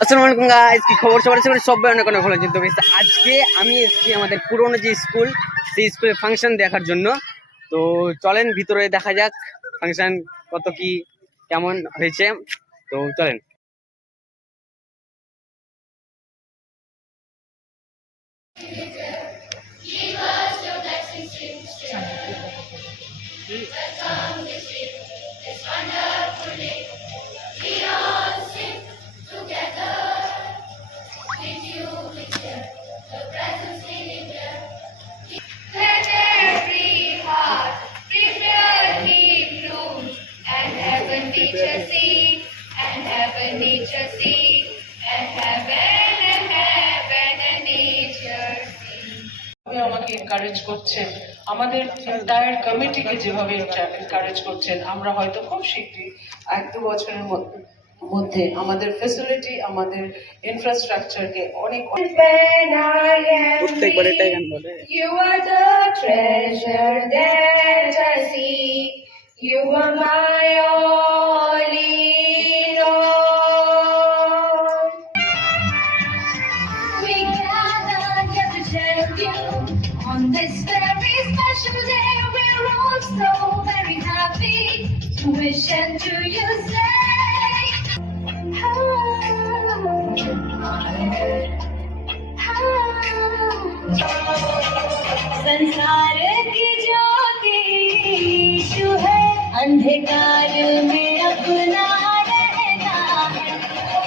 আসসালামু আলাইকুম গাইস, কি খবর? সবাই অনেক অনেক ভালো আছেন। তো guys, আজকে আমি এসেছি আমাদের পুরনো যে স্কুল, সেই স্কুলের ফাংশন দেখার জন্য। তো চলেন ভিতরে দেখা যাক ফাংশন কত কি কেমন হয়েছে। তো চলেন। Let every heart prepare deep blooms, and heaven nature see, and heaven nature see, and heaven and nature see. আমাকে এনকারেজ করছেন, আমাদের এন্টায়ার কমিটিকে যেভাবে এনকারেজ করছেন, আমরা হয়তো খুব শীঘ্রই 1-2 বছরের মধ্যে আমাদের ফ্যাসিলিটি, আমাদের ইনফ্রাস্ট্রাকচারকে অনেক When I am weak, you are the treasure that I seek. You are my all in all. We gather here to tell you on this very special day we're all so very happy to wish and to you say संसार की ज्योति तू है, अंधकार में अपना रहना है,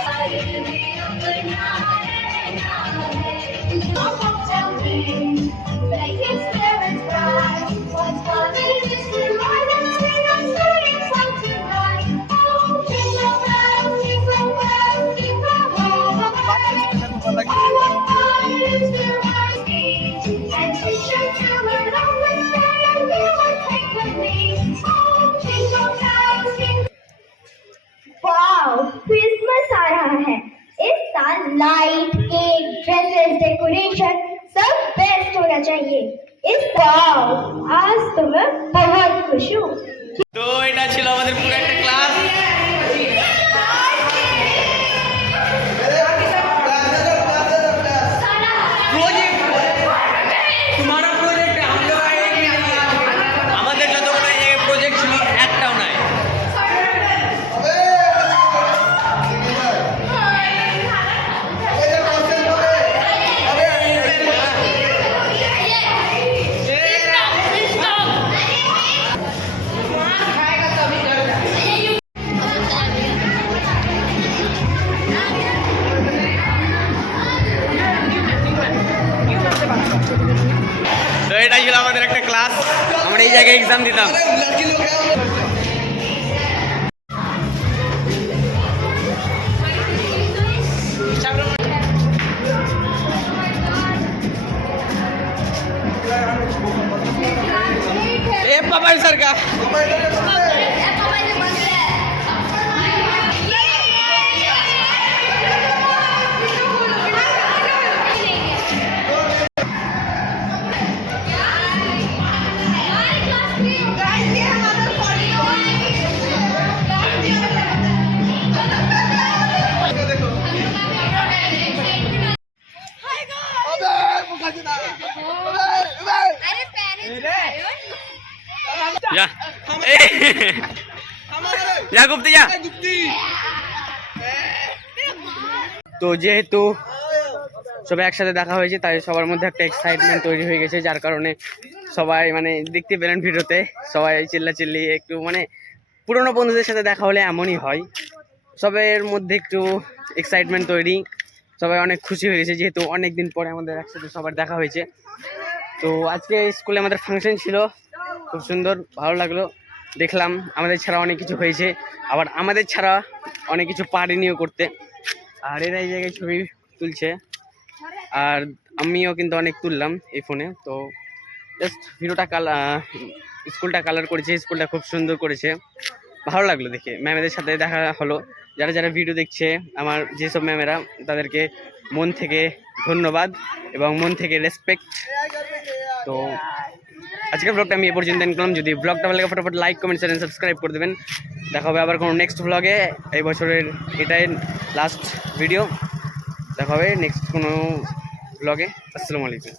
अंधकार में अपना रहना है। Tell me, like it's very bright, what's causing this to light and we're not starting from tonight. Oh, jingle bells, jingle bells, jingle all the way. All of fires to our feet, and teacher to learn all the way, and we will take the lead. Oh, jingle bells, jingle. Wow, Christmas आ रहा है। इस साल light, cake, dresses, decoration सब best होना चाहिए। इस वाओ, आज तो मैं बहुत खुश हूँ। তো এটা ছিল আমাদের পুরো একটা ক্লাস। আমাদের যতগুলো প্রজেক্ট ছিল একটাও নাই। তো এটাই ছিল আমাদের একটা ক্লাস। আমরা এই জায়গায় এক্সাম দিতাম। ए पापा सर का যা যা গুপ্তি যা। তো যেহেতু সবাই একসাথে দেখা হয়েছে, তাই সবার মধ্যে একটা এক্সাইটমেন্ট তৈরি হয়ে গেছে, যার কারণে সবাই মানে দেখতে পেলেন ভিডিওতে সবাই চিল্লাচিল্লি একটু মানে পুরনো বন্ধুদের সাথে দেখা হলে এমনই হয়, সবার মধ্যে একটু এক্সাইটমেন্ট তৈরি। সবাই অনেক খুশি হয়ে গেছে যেহেতু অনেক দিন পরে আমাদের একসাথে সবার দেখা হয়েছে। তো আজকে স্কুলে আমাদের ফাংশন ছিল, খুব সুন্দর ভালো লাগলো। দেখলাম আমাদের ছাড়া অনেক কিছু হয়েছে, আবার আমাদের ছাড়া অনেক কিছু পারিনিও করতে। আর এরা এই জায়গায় ছবি তুলছে, আর আমিও কিন্তু অনেক তুললাম এই ফোনে। তো জাস্ট ভিডিওটা স্কুলটা কালার করেছে, স্কুলটা খুব সুন্দর করেছে, ভালো লাগলো দেখে। ম্যামেদের সাথে দেখা হলো, যারা যারা ভিডিও দেখছে আমার যেসব ম্যামেরা, তাদেরকে মন থেকে ধন্যবাদ এবং মন থেকে রেসপেক্ট। তো আজকের ব্লগটা আমি এ পর্যন্ত এন্ড করলাম। যদি ব্লগটা ভালো লাগে ফটাফট লাইক কমেন্ট চ্যানেল সাবস্ক্রাইব করে দেবেন। দেখা হবে আবার কোনো নেক্সট ব্লগে। এই বছরের এটাই লাস্ট ভিডিও। দেখা হবে নেক্সট কোনো ব্লগে। আসসালামু আলাইকুম।